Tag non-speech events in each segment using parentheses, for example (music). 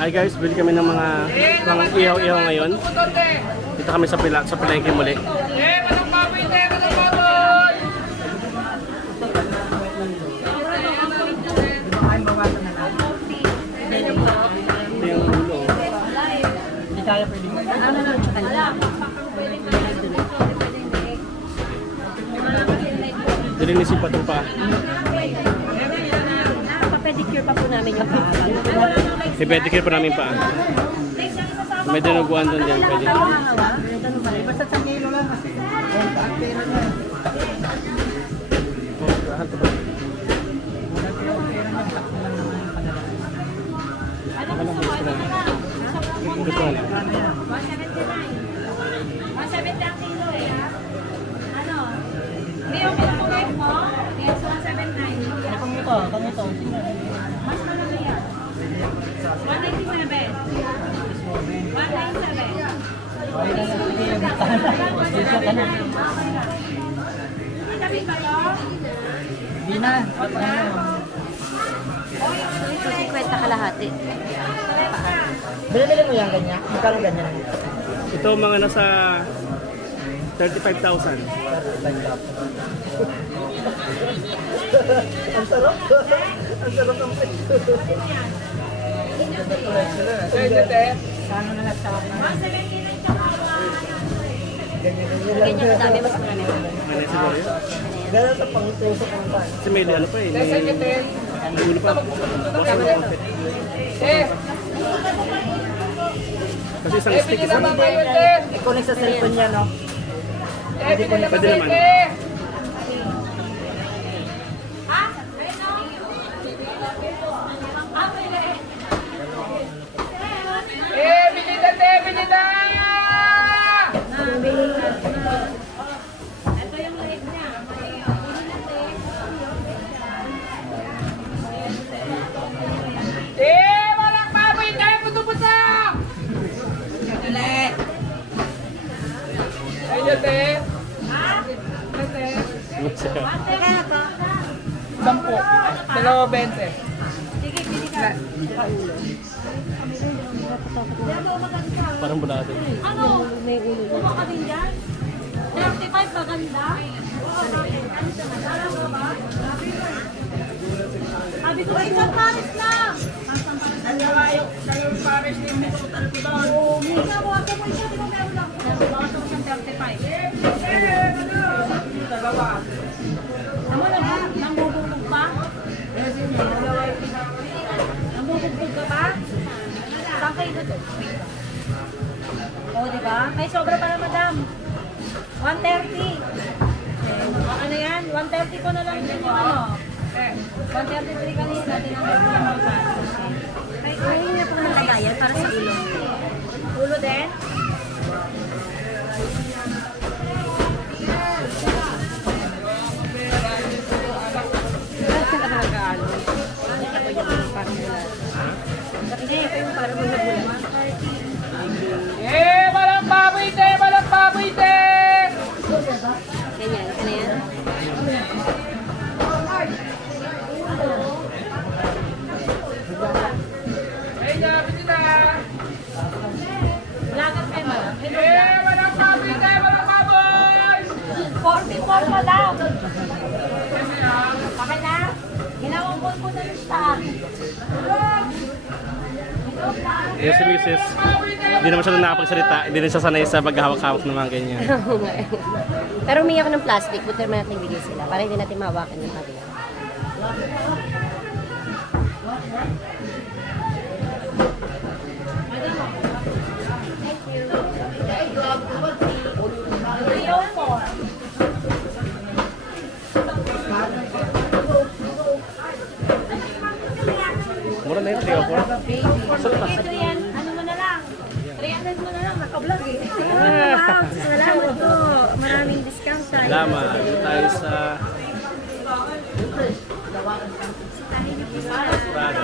Hi guys, bili kami ng mga pang ihaw-ihaw ngayon. Dito kami sa pila sa palengke muli. Ito yung ulo. Hindi kaya pwede. Dilinisin pa ito pa. Papadicure pa po namin yung paa. I-pedicure pa namin pa. May dinuguan doon dyan. Pwede. Basta sa kilo lang kasi. Ang pera niya. Gusto ko na. 170 ang kilo eh. ha? Ano? May okay po kayo mo? Yes, 179. Kung ito, kung ito. Mas malaki yan. 197. 197. Tabi kayo? Hindi na. Ito 50 kalahati. Bili-bili mo yan ganyan. Magkano ganyan? Ito mga nasa 35,000. (laughs) Ang sarap. Ang sarap ng peso. Kano na lang sa akin? Ganyan na dami, mas marami. Ano siguro yun? Ganun sa pang-tusok ng pan. Kasi may ano pa eh. May may ulo pa. Boss mo outfit. Kasi isang stick isang I-connect sa cellphone niya, no? Pwede naman. Dampo. Dalawa 20. Sige, pili ka. Parang bulate. Ano? May ulo. Umo ka din dyan? 35 ba maganda? Sabi ko, isang pares lang! Dalawang pares din, may total ko doon. Hindi na, buwag mo isa, di ba meron lang? Bawas ako sa 35. Ano na ba? Nambubugbog pa? Nambubugbog ka pa? Saan kayo dito? Oo, di ba? May sobra pala, madam. 130. Ano yan? 130 ko na lang din yung ano. 133 kanina. Ko lang sa Ay, ay, nga po ng lagayan para sa ulo. Ulo din? Hindi, ito yung parang bulat-bulat. Eh, walang baboy te, walang baboy te! Ganyan, ano yan? Kayo! 44 pa lang. Baka na? Ginawang ko ko na. Yung si Mrs. Hindi naman siya nakapagsalita. Hindi rin siya sanay sa paghahawak-hawak ng mga ganyan. (laughs) Pero umiyak ako ng plastic, buti naman natin bigay sila para hindi natin mahawakan yung kabila. Mura na yun, 3 o 4. Ano mo na? 300 mo na lang, naka-vlog eh. Wow, salamat po. Maraming discount tayo. Salamat. Dito tayo sa... Prada.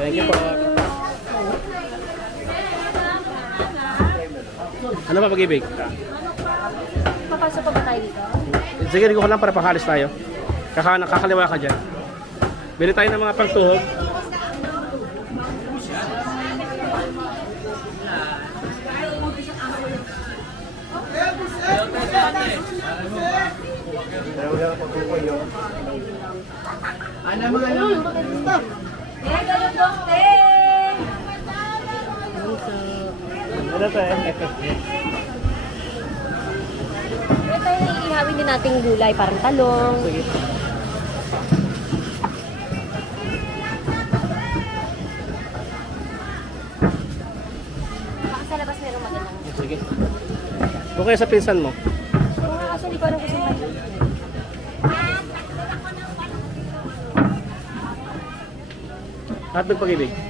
Thank you po. Ano ba pag-ibig? Papasok pa ba tayo dito? Sige, ko lang para pakalis tayo. Kaka kakaliwa ka dyan. Bili tayo ng mga pangtuhog. Ano mga ano? Ano to eh? Ito yung ihawin din nating gulay, parang talong. Baka sa labas meron magandang. Sige. Doon kayo sa pinsan mo. Oo, nga, kaso hindi ko alam kung saan kayo. At pag-ibig.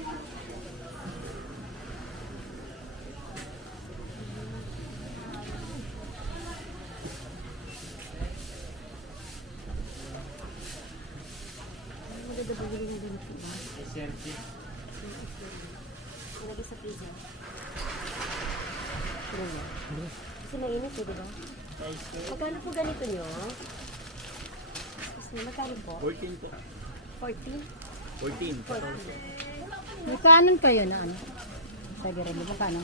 Ilagay sa freezer. Ganyan. Kasi mainit eh, di ba? Magkano po ganito nyo? Excuse me, magkano po? 14 po. 14? 14. May kanon kayo na ano? Sabi rin mo, kano?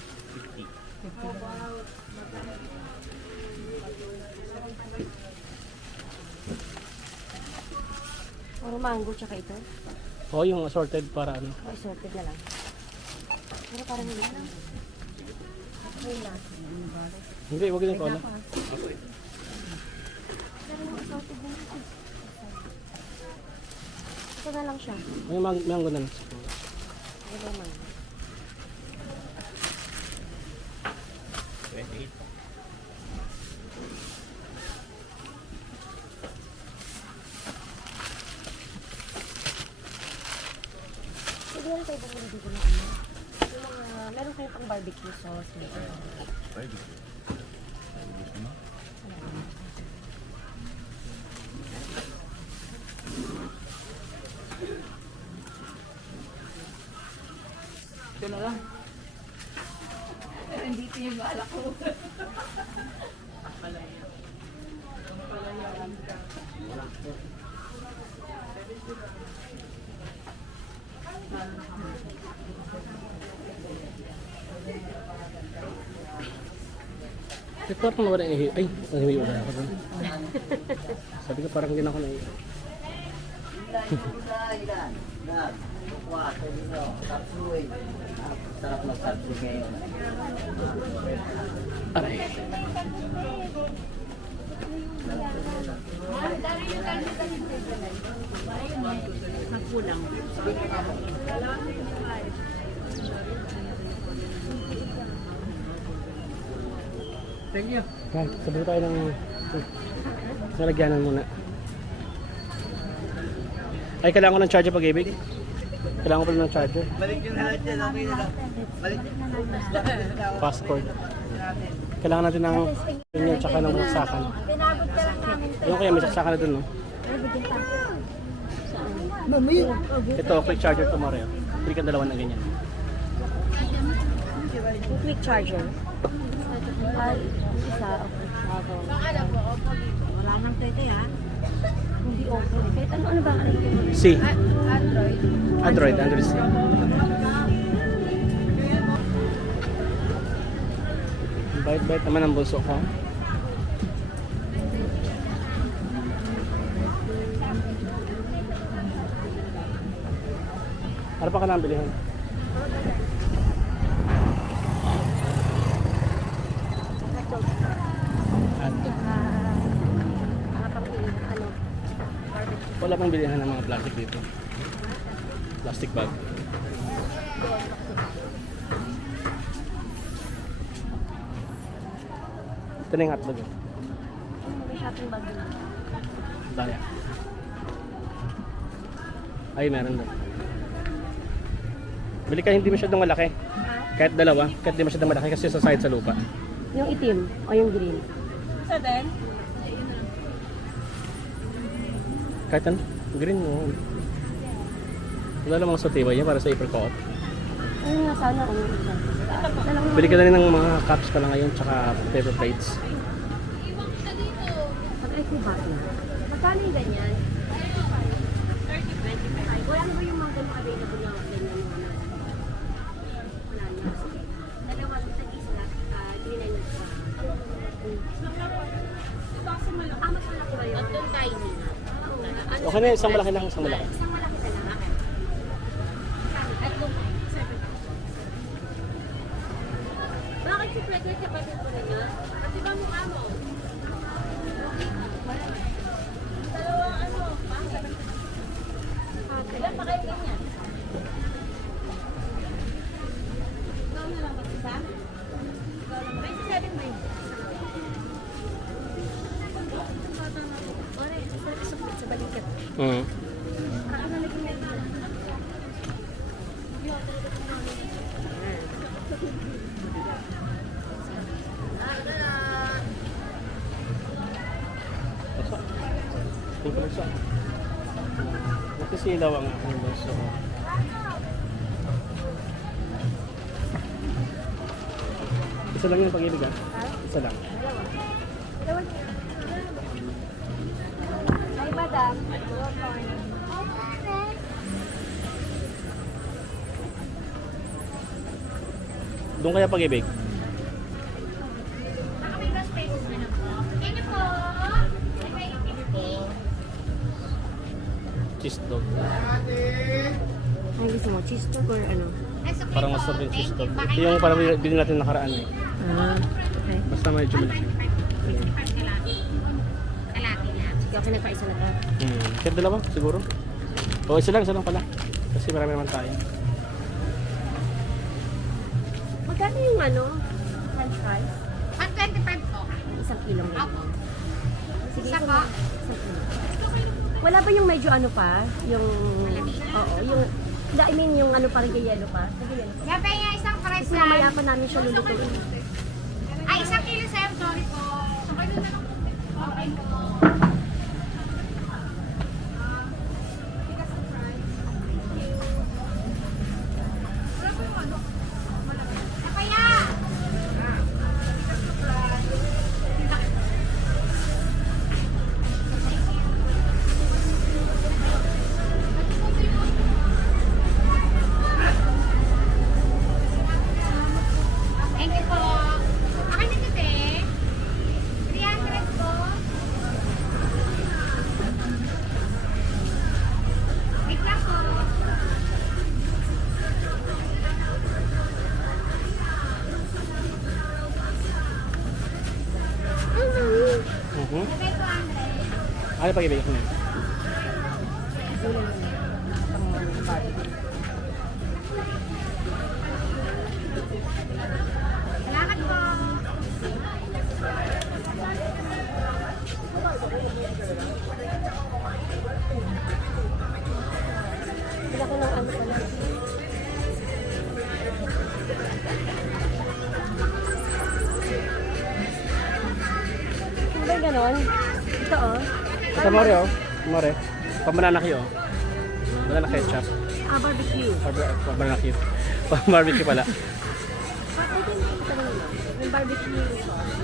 Puro mango tsaka ito. Oo, yung assorted para ano. O, sorted na lang. Pero parang hindi lang. Hindi, wag yung cola. Pero yung assorted na ito. Ito na lang siya. May mang mango na lang. Ito na mango. Sige lang tayo bumili dito ng ano. Yung mga, meron kayo pang barbecue sauce. May ano. Eh, parang nawala yung ihi. Ay, nahiwi wala ako dun. Sabi ko parang hindi na ako naihi. Sarap ng sarap ngayon. Aray. Nagkulang. Thank you. Yan, sabi tayo ng nalagyanan muna. Ay, kailangan ko ng charger pag-ibig. Kailangan ko pala ng charger. Balik yung lahat yan. Okay na lang. Balik. Passport. Kailangan natin ng yun at saka ng saksakan. Pinabot ka lang namin. Yung kaya may saksakan na dun, no? Ito, quick charger to Mario. Pili ka dalawa na ganyan. Quick charger. Isa. Okay. Ako. Wala nang tete ha. Hindi okay. Kahit ano, ano ba ang ano? C. Android. Android, Android C. Bait-bait naman ang bulso ko. Ano pa ka nang bilihan? Ato. Nakapag ano? Barbecue. Wala pang bilihan ng mga plastic dito. Plastic bag. Ito na yung hotdog. eh. May shopping bag din. Daya. Ay, meron doon. Bili ka hindi masyadong malaki. Kahit dalawa, kahit di masyadong malaki kasi sa side sa lupa. Yung itim o yung green? Isa din? Kahit ano, green mo. Wala namang sa tibay yan para sa apricot. Ano nga sana kung Bili ka na rin ng mga cups pala ngayon tsaka paper plates. Ni Batman. Magkano yung ganyan? 35. Wala na ba yung mga ganun available na ganyan yung ano? Wala na. Sige. Dalawa, tag-isa. Ah, green and red. Ah, mas malaki ba yun? At tiny na. Ano isang malaki lang, isang malaki. Isang malaki na lang. At kung Bakit si Fred yung kapatid mo na niya? Kasi ba mukha mo? Dalawa ano? Ilan pa kayo ganyan? Nakisilaw ang aking baso. Isa lang yung pag-ibig ah. Isa lang. Ay, madam. Doon kaya pag-ibig? Gusto mo, cheese dog or ano? Parang masarap yung cheese dog. Ito yung parang bilhin natin nakaraan eh. Ah, okay. Basta medyo malaki. Sige, okay na isa na ka. Hmm. Kaya dalawa siguro? O isa lang, isa lang pala. Kasi marami naman tayo. Magkano yung ano? French fries? 125 po. Isang kilong ganyan. Sige, Isa isang, po. isang kilo. Wala ba yung medyo ano pa? Yung... Oo, yung... I mean, yung ano parang yellow pa. Nag-yellow pa. Gabi nga isang price Kasi mamaya pa namin siya lulutuin. Andre. Ano pag-ibig Na ketchup. Ah, barbecue. Pab- Pamananaki. Pang-barbecue pala. Pwede yung ito naman. Yung barbecue sauce.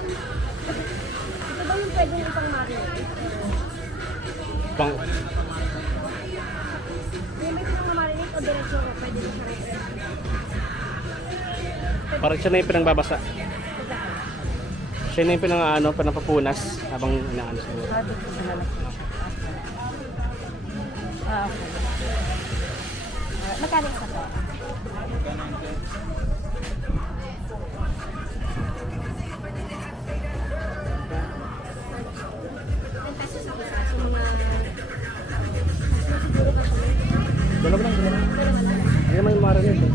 Ito ba yung pwede yung isang marinade? Pang... Yung may pinang marinade o diretso na pwede na siya rin. Parang siya na yung pinangbabasa. Siya na yung pinang ano, pinapapunas habang inaano siguro. Barbecue na lalaki. Ah, okay. Magkano isa kami. Dalawa lang, dalawa lang. Hindi naman yung marinade eh.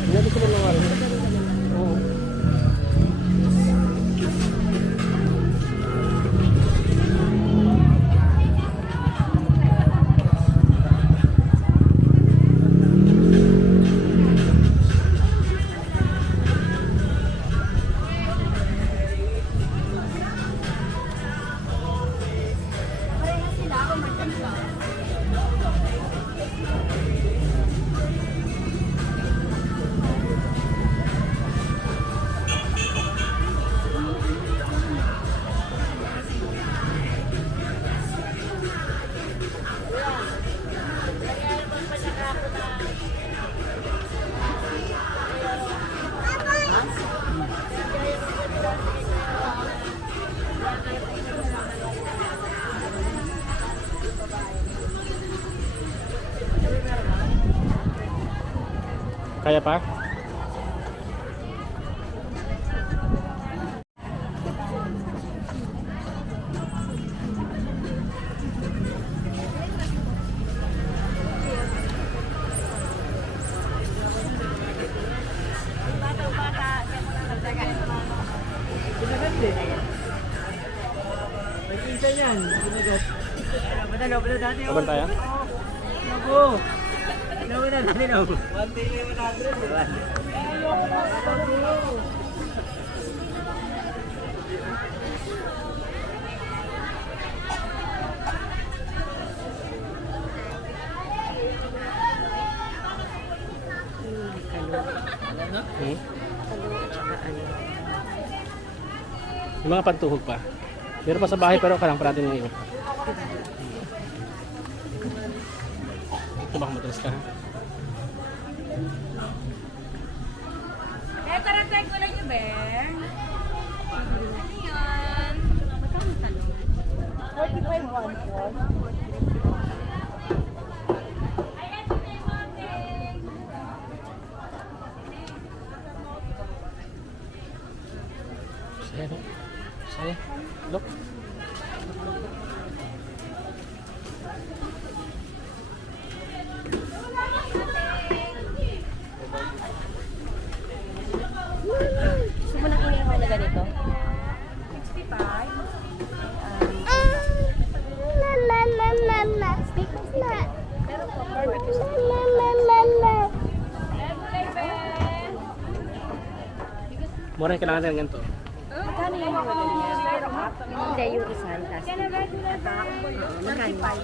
Hindi ba yung marinade? Kaya pa? Pag-isa Yung mga pantuhog pa. Meron pa sa bahay pero karang parating ng pa. Ito baka madalas ka ha? Eh, karantay ko lang yung bear. Ano yan? Magkano talong? 45 one kailangan ng ganito. Magkano yung? Hindi, yung isang plastic. Magkano?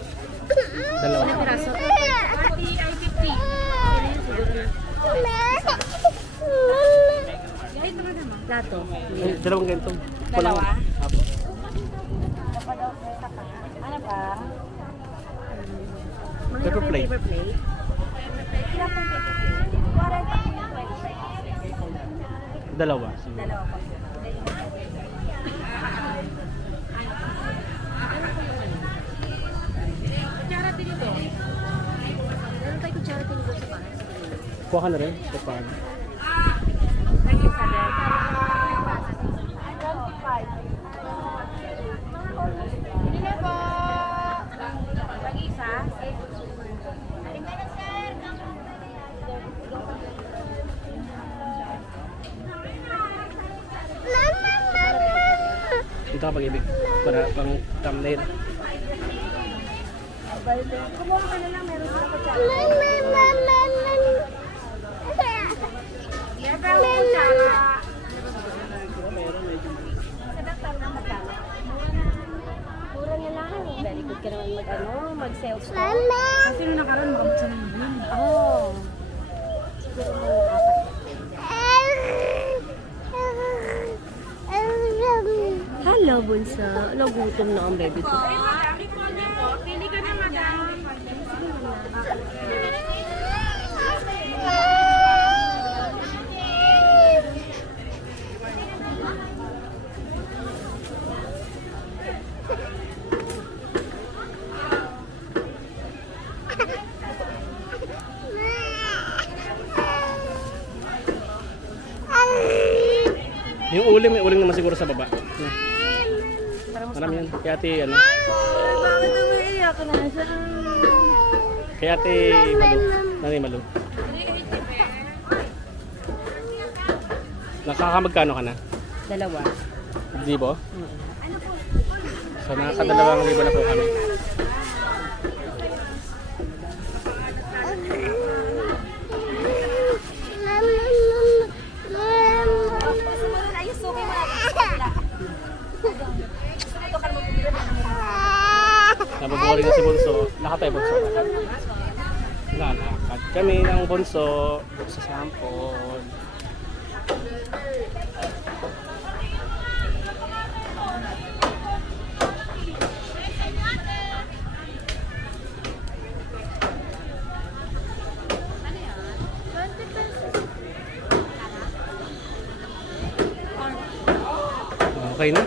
Dalawa. Ilang piraso? 40 ay 50. Plato. Dalawang ganito. Dalawa? Apo. Ano? Mga Paper plate. paper plate? Ilan pong paper plate? 40 Dalawa. Sige. Dalawa pa. Kutsara din ito. Meron tayo kutsara tinigol sa bahay. Kuha ka na rin. So, paano? Lagi sa bed. 25. Hindi na po. Mag-isa? Ito ka pag-ibig. Para pang thumbnail. Kumuha ka na lang. Meron niya lang. Very good ka naman mag, ano, mag-sales mo. Kasi nung nakaraan, makamit sa nang yun. Oh. Siguro mga Hello, bunso. Nagutom na ang baby ko. Pili ka na, madam. Yung uling, may uling naman siguro sa baba. Yeah. Marami yan. Kaya ate, ano? Bakit umiiyak na siya? Kaya ate Malu. Nanay Malu. Nakakamagkano ka na? Dalawa. Libo? So nakakadalawang libo na po kami. Nababoring na si Bunso. Tayo Bunso. Lakad. Lalakad kami ng Bunso sa sampon. Okay na.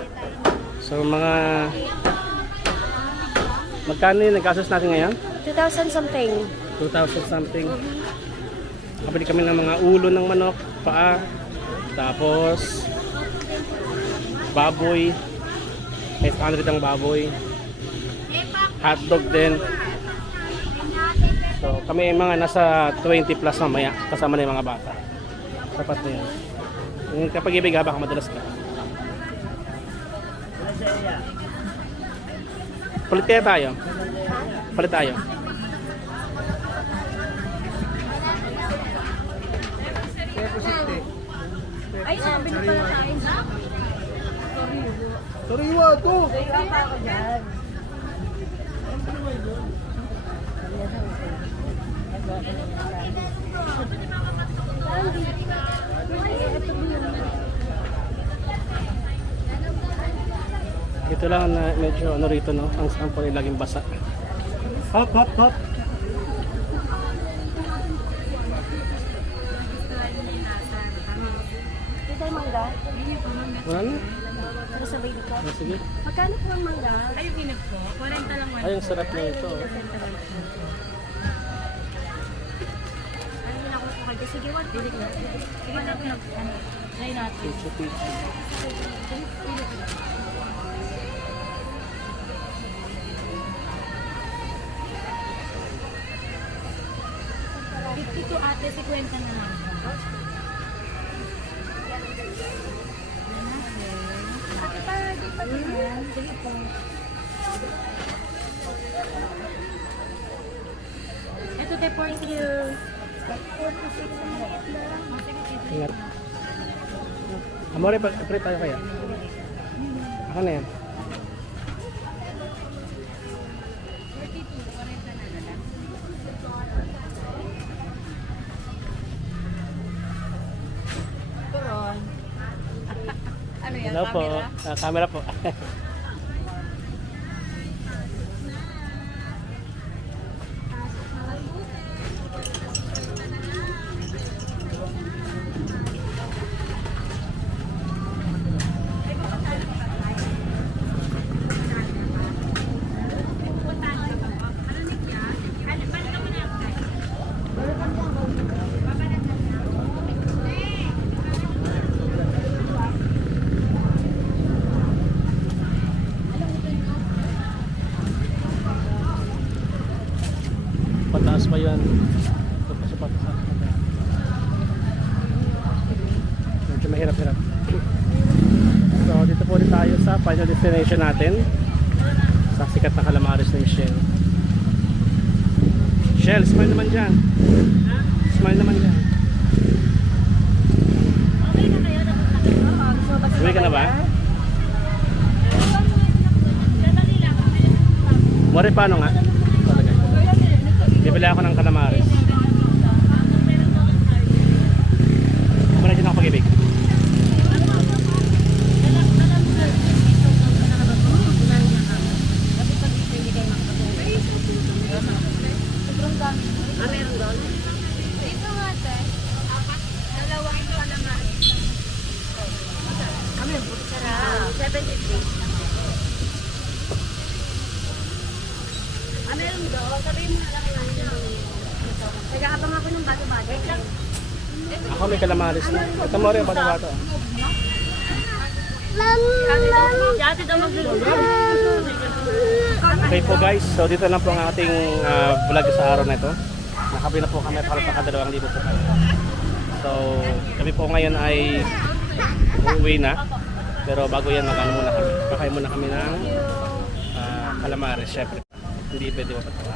So mga Magkano yung nagkasos natin ngayon? 2,000 something. 2,000 something. Nakabili kami ng mga ulo ng manok, paa, tapos baboy, 500 ang baboy, hotdog din. So kami mga nasa 20 plus mamaya, kasama na yung mga bata. Sapat na yun. Kapag ibig ha, baka madalas ka. Palit kaya tayo? Palit tayo. Ay, sabi na pala tayo. Sariwa to! Kaya pa ako dyan. Ito lang na medyo ano rito no, ang sample ay laging basa. Hop, hop, hop. Ito tayo mangga. Wala na. Ano? Ah, sige. Magkano po ang mangga? Ay, pinag ko. 40 lang Ay, ang sarap na ito. Ano yun ako po kayo? Sige, wag. Sige na. Sige na. Ano? Try natin. Pichu, pichu. Ate, si kwenta na lang. Ate, para di pa po. Ito, te, you. Ingat. Amore, pa- pre tayo kaya? Ako yan. Hello po. Ah, camera po. (laughs) Pataas pa yun. Ito pa sa pataas. Medyo mahirap-hirap. So, dito po ulit tayo sa final destination natin. Sa sikat na calamares ni Michelle. Michelle, smile naman dyan. Smile naman dyan. Uwi ka na ba? Mori paano nga? Bibili ako ng calamares. Muna dyan ako pag-ibig. Dalawang pa naman. Kami, sarap. 73. Meron doon. Sabihin mo na lang yung Nag-aabang ako ng bago-bago. Ako may calamares na. Ito mo rin, daw magluluto. Okay po guys, so dito lang po ang ating ah, vlog sa araw na ito. Nakabili na po kami para pakadalawang libo po kami. So, kami po ngayon ay uuwi na. Pero bago yan, mag-ano muna kami. Kakain muna kami ng uh, calamares, syempre. Hindi pwede mapatawa.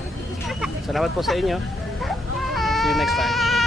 Salamat po sa inyo. See you next time.